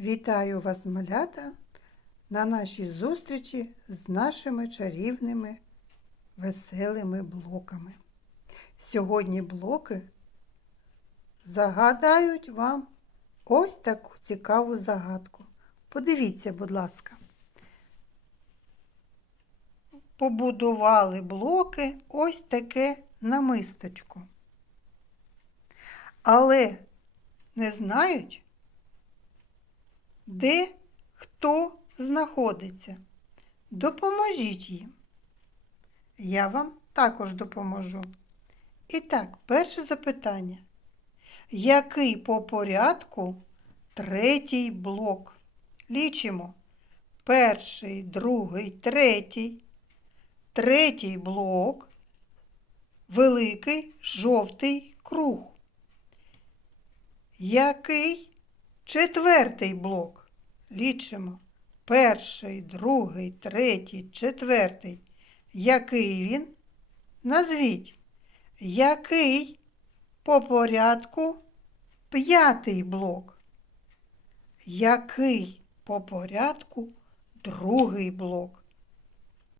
Вітаю вас, малята, на нашій зустрічі з нашими чарівними веселими блоками. Сьогодні блоки загадають вам ось таку цікаву загадку. Подивіться, будь ласка. Побудували блоки ось таке намисточко. Але не знають, де хто знаходиться. Допоможіть їм. Я вам також допоможу. І так, перше запитання. Який по порядку третій блок? Лічимо. Перший, другий, третій. Третій блок. Великий жовтий круг. Який четвертий блок? Лічимо. Перший, другий, третій, четвертий. Який він? Назвіть. Який по порядку п'ятий блок? Який по порядку другий блок?